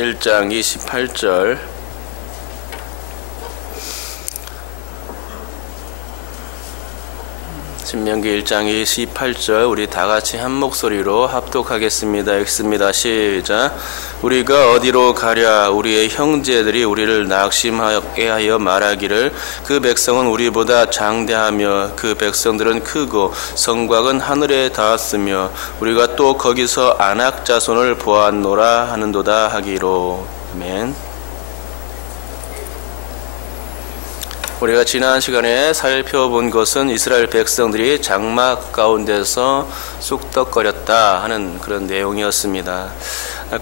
1장 28절 신명기 1장 28절 우리 다같이 한 목소리로 합독하겠습니다. 읽습니다. 시작. 우리가 어디로 가랴? 우리의 형제들이 우리를 낙심하게 하여 말하기를 그 백성은 우리보다 장대하며 그 백성들은 크고 성곽은 하늘에 닿았으며 우리가 또 거기서 아낙 자손을 보았노라 하는도다 하기로. 아멘. 우리가 지난 시간에 살펴본 것은 이스라엘 백성들이 장막 가운데서 쑥덕거렸다 하는 그런 내용이었습니다.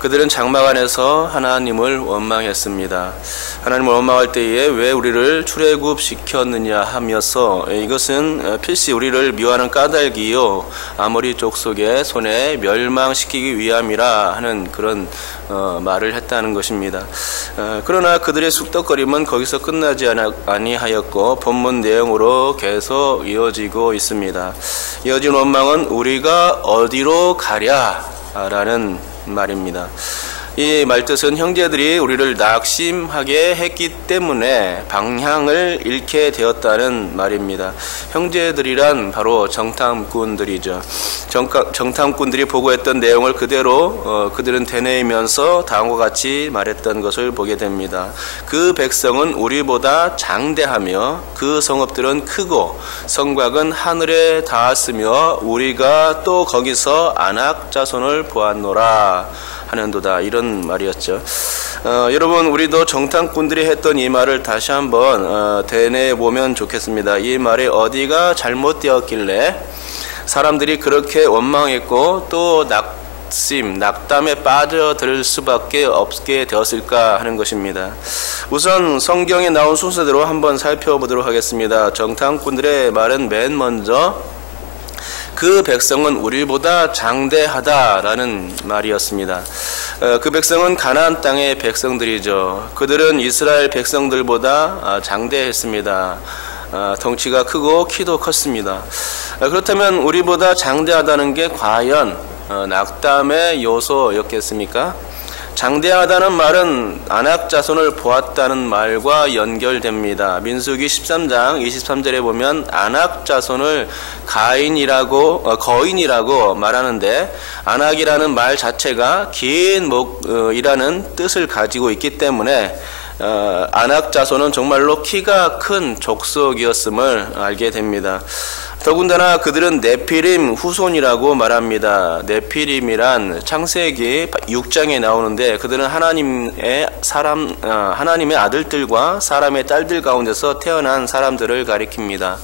그들은 장막 안에서 하나님을 원망했습니다. 하나님을 원망할 때에 왜 우리를 출애굽시켰느냐 하면서 이것은 필시 우리를 미워하는 까닭이요 아모리 족속의 손에 멸망시키기 위함이라 하는 그런 말을 했다는 것입니다. 그러나 그들의 쑥덕거림은 거기서 끝나지 아니하였고 본문 내용으로 계속 이어지고 있습니다. 이어진 원망은 우리가 어디로 가랴? 라는 말입니다. 이 말뜻은 형제들이 우리를 낙심하게 했기 때문에 방향을 잃게 되었다는 말입니다. 형제들이란 바로 정탐꾼들이죠. 정탐꾼들이 보고했던 내용을 그대로 그들은 되뇌이면서 다음과 같이 말했던 것을 보게 됩니다. 그 백성은 우리보다 장대하며 그 성읍들은 크고 성곽은 하늘에 닿았으며 우리가 또 거기서 아낙 자손을 보았노라 하는도다, 이런 말이었죠. 여러분, 우리도 정탐꾼들이 했던 이 말을 다시 한번 되뇌보면 좋겠습니다. 이 말에 어디가 잘못되었길래 사람들이 그렇게 원망했고 또 낙담에 빠져들 수밖에 없게 되었을까 하는 것입니다. 우선 성경에 나온 순서대로 한번 살펴보도록 하겠습니다. 정탐꾼들의 말은 맨 먼저 그 백성은 우리보다 장대하다라는 말이었습니다. 그 백성은 가나안 땅의 백성들이죠. 그들은 이스라엘 백성들보다 장대했습니다. 덩치가 크고 키도 컸습니다. 그렇다면 우리보다 장대하다는 게 과연 낙담의 요소였겠습니까? 장대하다는 말은 아낙 자손을 보았다는 말과 연결됩니다. 민수기 13장 23절에 보면 아낙 자손을 거인이라고 말하는데 아낙이라는 말 자체가 긴 목이라는 뜻을 가지고 있기 때문에 아낙 자손은 정말로 키가 큰 족속이었음을 알게 됩니다. 더군다나 그들은 네피림 후손이라고 말합니다. 네피림이란 창세기 6장에 나오는데 그들은 하나님의 아들들과 사람의 딸들 가운데서 태어난 사람들을 가리킵니다.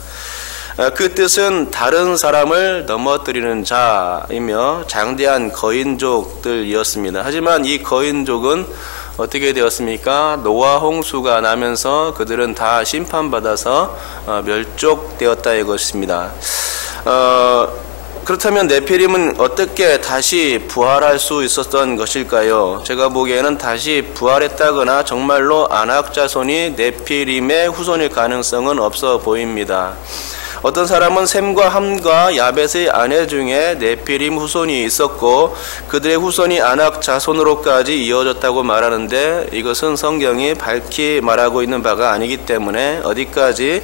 그 뜻은 다른 사람을 넘어뜨리는 자이며 장대한 거인족들이었습니다. 하지만 이 거인족은 어떻게 되었습니까? 노아 홍수가 나면서 그들은 다 심판받아서 멸족되었다 이것입니다. 그렇다면 네피림은 어떻게 다시 부활할 수 있었던 것일까요? 제가 보기에는 다시 부활했다거나 정말로 아낙 자손이 네피림의 후손일 가능성은 없어 보입니다. 어떤 사람은 셈과 함과 야벳의 아내 중에 네피림 후손이 있었고 그들의 후손이 아낙 자손으로까지 이어졌다고 말하는데 이것은 성경이 밝히 말하고 있는 바가 아니기 때문에 어디까지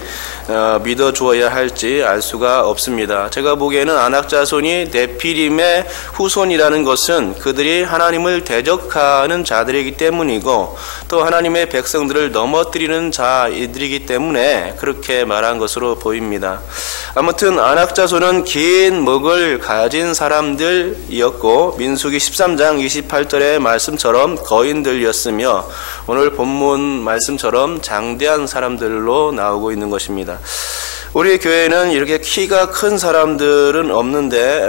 믿어주어야 할지 알 수가 없습니다. 제가 보기에는 아낙 자손이 네피림의 후손이라는 것은 그들이 하나님을 대적하는 자들이기 때문이고 또 하나님의 백성들을 넘어뜨리는 자이들이기 때문에 그렇게 말한 것으로 보입니다. 아무튼 아낙 자손은 긴 목을 가진 사람들이었고 민수기 13장 28절의 말씀처럼 거인들이었으며 오늘 본문 말씀처럼 장대한 사람들로 나오고 있는 것입니다. 우리 교회는 이렇게 키가 큰 사람들은 없는데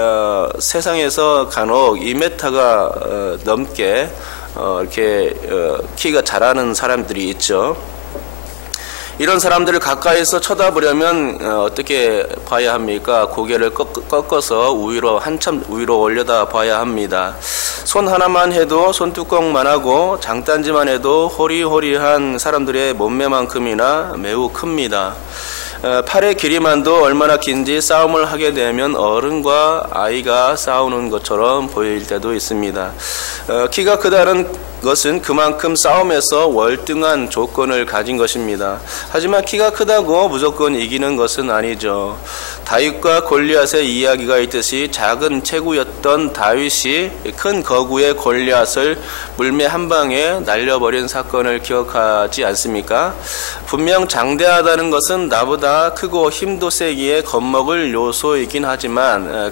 세상에서 간혹 2m가 넘게 이렇게 키가 자라는 사람들이 있죠. 이런 사람들을 가까이서 쳐다보려면 어떻게 봐야 합니까? 고개를 꺾어서 한참 위로 올려다 봐야 합니다. 손 하나만 해도 손뚜껑만 하고 장단지만 해도 호리호리한 사람들의 몸매만큼이나 매우 큽니다. 팔의 길이만도 얼마나 긴지 싸움을 하게 되면 어른과 아이가 싸우는 것처럼 보일 때도 있습니다. 키가 크다는 것은 그만큼 싸움에서 월등한 조건을 가진 것입니다. 하지만 키가 크다고 무조건 이기는 것은 아니죠. 다윗과 골리앗의 이야기가 있듯이 작은 체구였던 다윗이 큰 거구의 골리앗을 물매 한 방에 날려버린 사건을 기억하지 않습니까? 분명 장대하다는 것은 나보다 크고 힘도 세기에 겁먹을 요소이긴 하지만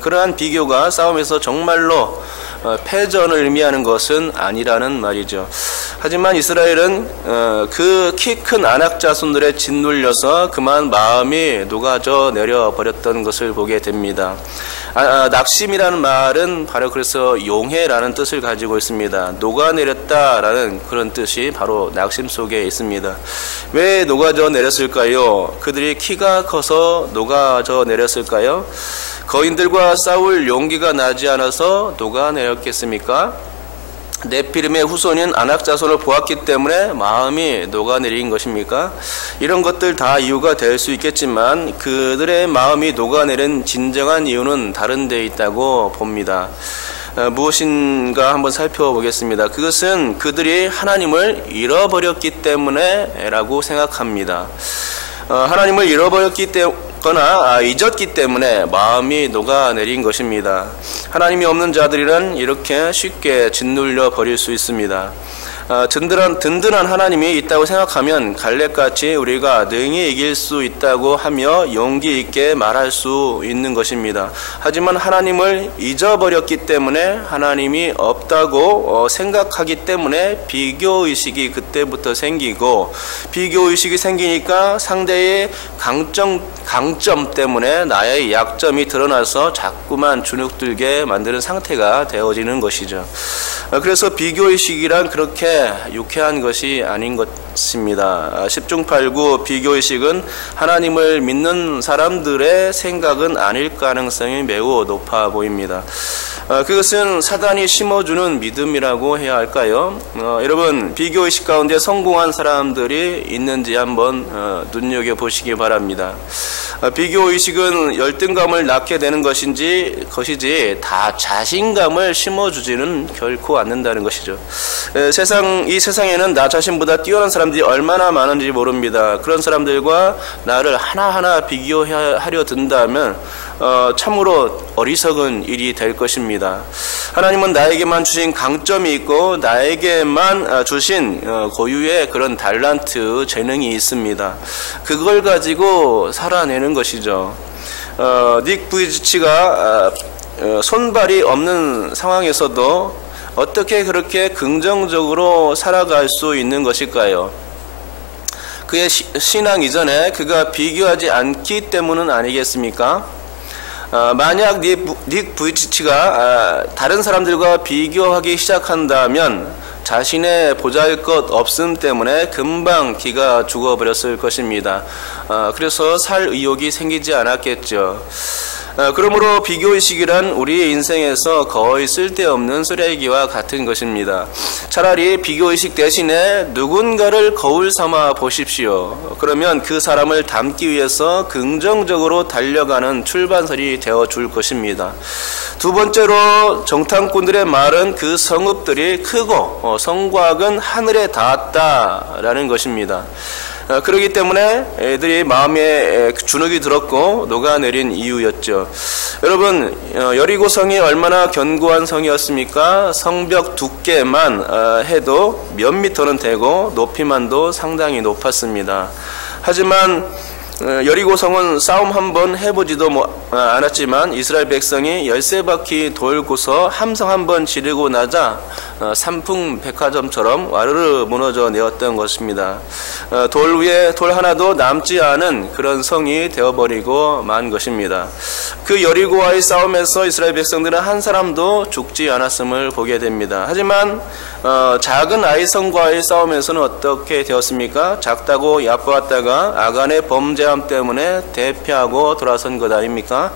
그러한 비교가 싸움에서 정말로 패전을 의미하는 것은 아니라는 말이죠. 하지만 이스라엘은 그 키 큰 아낙 자손들에 짓눌려서 그만 마음이 녹아져 내려버렸던 것을 보게 됩니다. 낙심이라는 말은 바로 그래서 용해라는 뜻을 가지고 있습니다. 녹아내렸다라는 그런 뜻이 바로 낙심 속에 있습니다. 왜 녹아져 내렸을까요? 그들이 키가 커서 녹아져 내렸을까요? 거인들과 싸울 용기가 나지 않아서 녹아내렸겠습니까? 네피림의 후손인 아낙 자손을 보았기 때문에 마음이 녹아내린 것입니까? 이런 것들 다 이유가 될 수 있겠지만 그들의 마음이 녹아내린 진정한 이유는 다른 데 있다고 봅니다. 무엇인가 한번 살펴보겠습니다. 그것은 그들이 하나님을 잃어버렸기 때문에 라고 생각합니다. 하나님을 잃어버렸기 때문에 잊었기 때문에 마음이 녹아내린 것입니다. 하나님이 없는 자들이란 이렇게 쉽게 짓눌려 버릴 수 있습니다. 든든한 하나님이 있다고 생각하면 갈렙같이 우리가 능히 이길 수 있다고 하며 용기 있게 말할 수 있는 것입니다. 하지만 하나님을 잊어버렸기 때문에 하나님이 없다고 생각하기 때문에 비교의식이 그때부터 생기고 비교의식이 생기니까 상대의 강점 때문에 나의 약점이 드러나서 자꾸만 주눅들게 만드는 상태가 되어지는 것이죠. 그래서 비교의식이란 그렇게 유쾌한 것이 아닌 것입니다. 10중 8구 비교의식은 하나님을 믿는 사람들의 생각은 아닐 가능성이 매우 높아 보입니다. 그것은 사단이 심어주는 믿음이라고 해야 할까요? 여러분, 비교의식 가운데 성공한 사람들이 있는지 한번 눈여겨보시기 바랍니다. 비교의식은 열등감을 낳게 되는 것이지 다 자신감을 심어주지는 결코 않는다는 것이죠. 이 세상에는 나 자신보다 뛰어난 사람들이 얼마나 많은지 모릅니다. 그런 사람들과 나를 하나하나 비교하려 든다면 참으로 어리석은 일이 될 것입니다. 하나님은 나에게만 주신 강점이 있고 나에게만 주신 고유의 그런 달란트, 재능이 있습니다. 그걸 가지고 살아내는 것이죠. 닉 부이치가 손발이 없는 상황에서도 어떻게 그렇게 긍정적으로 살아갈 수 있는 것일까요? 그의 신앙 이전에 그가 비교하지 않기 때문은 아니겠습니까? 만약 닉 부이치가 다른 사람들과 비교하기 시작한다면 자신의 보잘것 없음 때문에 금방 기가 죽어버렸을 것입니다. 그래서 살 의욕이 생기지 않았겠죠. 그러므로 비교의식이란 우리의 인생에서 거의 쓸데없는 쓰레기와 같은 것입니다. 차라리 비교의식 대신에 누군가를 거울 삼아 보십시오. 그러면 그 사람을 닮기 위해서 긍정적으로 달려가는 출발선이 되어줄 것입니다. 두 번째로 정탐꾼들의 말은 그 성읍들이 크고 성곽은 하늘에 닿았다라는 것입니다. 그렇기 때문에 애들이 마음에 주눅이 들었고 녹아내린 이유였죠. 여러분, 여리고성이 얼마나 견고한 성이었습니까? 성벽 두께만 해도 몇 미터는 되고 높이만도 상당히 높았습니다. 하지만 여리고성은 싸움 한번 해보지도 않았지만 이스라엘 백성이 13바퀴 돌고서 함성 한번 지르고 나자 삼풍백화점처럼 와르르 무너져 내었던 것입니다. 돌 위에 돌 하나도 남지 않은 그런 성이 되어버리고 만 것입니다. 그 여리고와의 싸움에서 이스라엘 백성들은 한 사람도 죽지 않았음을 보게 됩니다. 하지만 작은 아이성과의 싸움에서는 어떻게 되었습니까? 작다고 얕보았다가 아간의 범죄함 때문에 대피하고 돌아선 것 아닙니까?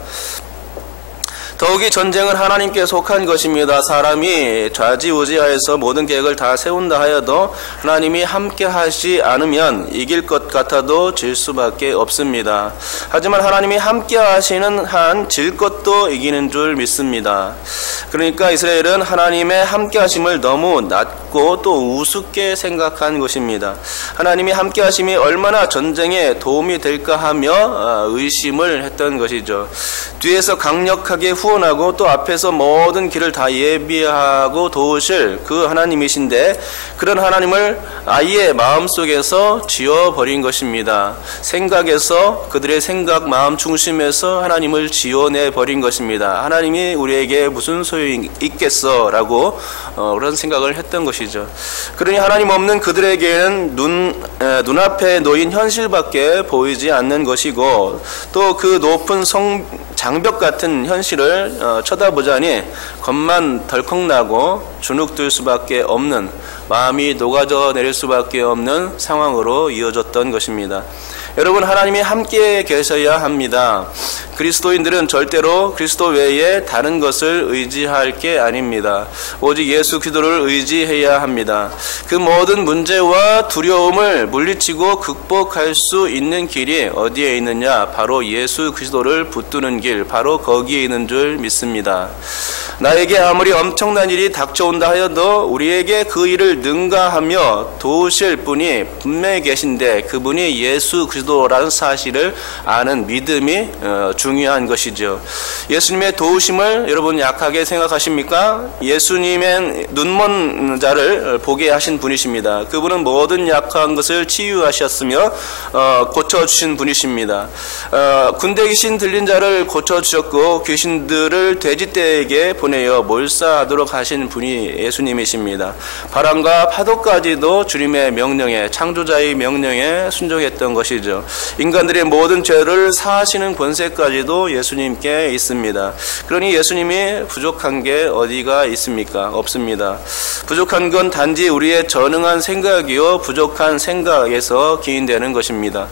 더욱이 전쟁은 하나님께 속한 것입니다. 사람이 좌지우지하여서 모든 계획을 다 세운다 하여도 하나님이 함께 하시 않으면 이길 것 같아도 질 수밖에 없습니다. 하지만 하나님이 함께 하시는 한 질 것도 이기는 줄 믿습니다. 그러니까 이스라엘은 하나님의 함께 하심을 너무 낮고 또 우습게 생각한 것입니다. 하나님이 함께 하심이 얼마나 전쟁에 도움이 될까 하며 의심을 했던 것이죠. 뒤에서 강력하게 후원하고 또 앞에서 모든 길을 다 예비하고 도우실 그 하나님이신데 그런 하나님을 아예 마음속에서 지워버린 것입니다. 생각에서 그들의 생각 마음 중심에서 하나님을 지워내버린 것입니다. 하나님이 우리에게 무슨 소용이 있겠어 라고 그런 생각을 했던 것이죠. 그러니 하나님 없는 그들에게는 눈앞에 놓인 현실밖에 보이지 않는 것이고 또 그 높은 장벽 같은 현실을 쳐다보자니 겁만 덜컥 나고 주눅들 수밖에 없는, 마음이 녹아져 내릴 수밖에 없는 상황으로 이어졌던 것입니다. 여러분, 하나님이 함께 계셔야 합니다. 그리스도인들은 절대로 그리스도 외에 다른 것을 의지할 게 아닙니다. 오직 예수 그리스도를 의지해야 합니다. 그 모든 문제와 두려움을 물리치고 극복할 수 있는 길이 어디에 있느냐? 바로 예수 그리스도를 붙드는 길, 바로 거기에 있는 줄 믿습니다. 나에게 아무리 엄청난 일이 닥쳐온다 하여도 우리에게 그 일을 능가하며 도우실 분이 분명히 계신데 그분이 예수 그리스도라는 사실을 아는 믿음이 중요한 것이죠. 예수님의 도우심을 여러분 약하게 생각하십니까? 예수님의 눈먼 자를 보게 하신 분이십니다. 그분은 모든 약한 것을 치유하셨으며 고쳐주신 분이십니다. 군대 귀신 들린 자를 고쳐주셨고 귀신들을 돼지떼에게 보내어 몰사하도록 하신 분이 예수님이십니다. 바람과 파도까지도 주님의 명령에, 창조자의 명령에 순종했던 것이죠. 인간들의 모든 죄를 사하시는 권세까지도 예수님께 있습니다. 그러니 예수님이 부족한 게 어디가 있습니까? 없습니다. 부족한 건 단지 우리의 전응한 생각이요 부족한 생각에서 기인되는 것입니다.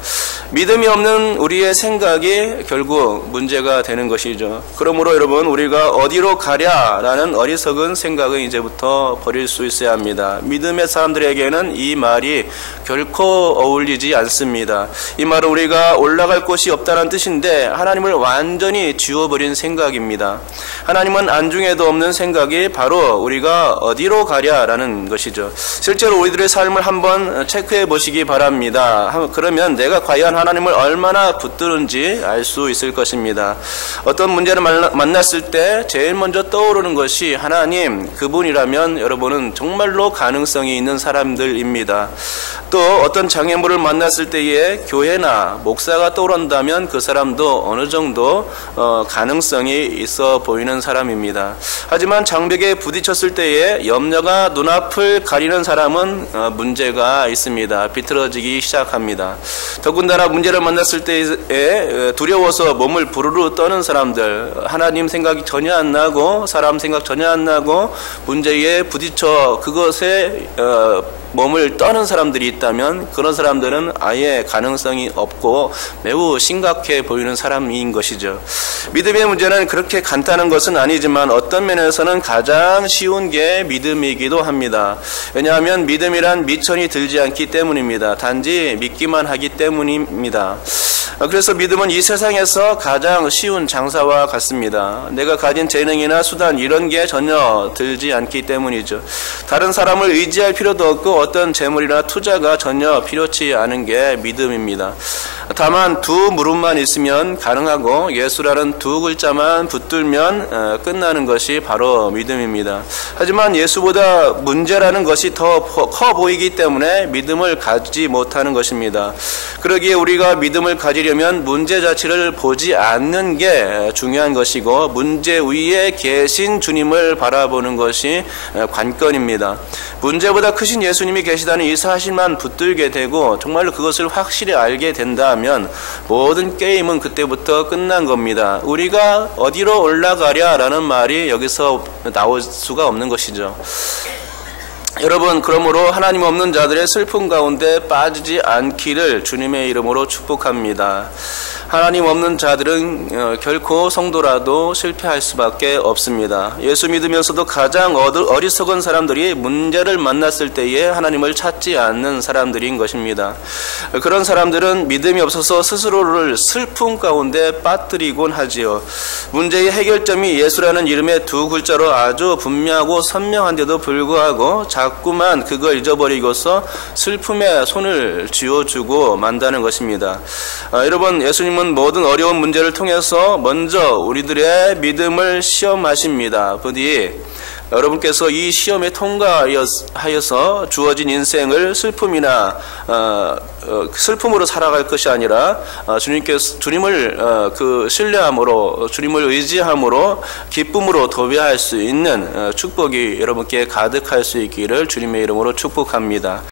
믿음이 없는 우리의 생각이 결국 문제가 되는 것이죠. 그러므로 여러분, 우리가 어디로 가랴라는 어리석은 생각은 이제부터 버릴 수 있어야 합니다. 믿음의 사람들에게는 이 말이 결코 어울리지 않습니다. 이 말은 우리가 올라갈 곳이 없다는 뜻인데 하나님을 완전히 지워버린 생각입니다. 하나님은 안중에도 없는 생각이 바로 우리가 어디로 가랴라는 것이죠. 실제로 우리들의 삶을 한번 체크해 보시기 바랍니다. 그러면 내가 과연 하나님을 얼마나 붙드는지 알 수 있을 것입니다. 어떤 문제를 만났을 때 제일 먼저 떠오르는 것이 하나님, 그분이라면 여러분은 정말로 가능성이 있는 사람들입니다. 또 어떤 장애물을 만났을 때에 교회나 목사가 떠오른다면 그 사람도 어느 정도 가능성이 있어 보이는 사람입니다. 하지만 장벽에 부딪혔을 때에 염려가 눈앞을 가리는 사람은 문제가 있습니다. 비틀어지기 시작합니다. 더군다나 문제를 만났을 때에 두려워서 몸을 부르르 떠는 사람들, 하나님 생각이 전혀 안 나고 사람 생각 전혀 안 나고 문제에 부딪혀 그것에 몸을 떠는 사람들이 있다면 그런 사람들은 아예 가능성이 없고 매우 심각해 보이는 사람인 것이죠. 믿음의 문제는 그렇게 간단한 것은 아니지만 어떤 면에서는 가장 쉬운 게 믿음이기도 합니다. 왜냐하면 믿음이란 미천이 들지 않기 때문입니다. 단지 믿기만 하기 때문입니다. 그래서 믿음은 이 세상에서 가장 쉬운 장사와 같습니다. 내가 가진 재능이나 수단 이런 게 전혀 들지 않기 때문이죠. 다른 사람을 의지할 필요도 없고 어떤 재물이나 투자가 전혀 필요치 않은 게 믿음입니다. 다만 두 무릎만 있으면 가능하고 예수라는 두 글자만 붙들면 끝나는 것이 바로 믿음입니다. 하지만 예수보다 문제라는 것이 더 커 보이기 때문에 믿음을 가지지 못하는 것입니다. 그러기에 우리가 믿음을 가지려면 문제 자체를 보지 않는 게 중요한 것이고 문제 위에 계신 주님을 바라보는 것이 관건입니다. 문제보다 크신 예수님이 계시다는 이 사실만 붙들게 되고 정말로 그것을 확실히 알게 된다면 모든 게임은 그때부터 끝난 겁니다. 우리가 어디로 올라가랴라는 말이 여기서 나올 수가 없는 것이죠. 여러분, 그러므로 하나님 없는 자들의 슬픔 가운데 빠지지 않기를 주님의 이름으로 축복합니다. 하나님 없는 자들은 결코 성도라도 실패할 수밖에 없습니다. 예수 믿으면서도 가장 어리석은 사람들이 문제를 만났을 때에 하나님을 찾지 않는 사람들인 것입니다. 그런 사람들은 믿음이 없어서 스스로를 슬픔 가운데 빠뜨리곤 하지요. 문제의 해결점이 예수라는 이름의 두 글자로 아주 분명하고 선명한데도 불구하고 자꾸만 그걸 잊어버리고서 슬픔에 손을 쥐어주고 만다는 것입니다. 여러분, 예수님은 모든 어려운 문제를 통해서 먼저 우리들의 믿음을 시험하십니다. 부디 여러분께서 이 시험에 통과하여서 주어진 인생을 슬픔으로 살아갈 것이 아니라 주님을 신뢰함으로, 주님을 의지함으로 기쁨으로 도배할 수 있는 축복이 여러분께 가득할 수 있기를 주님의 이름으로 축복합니다.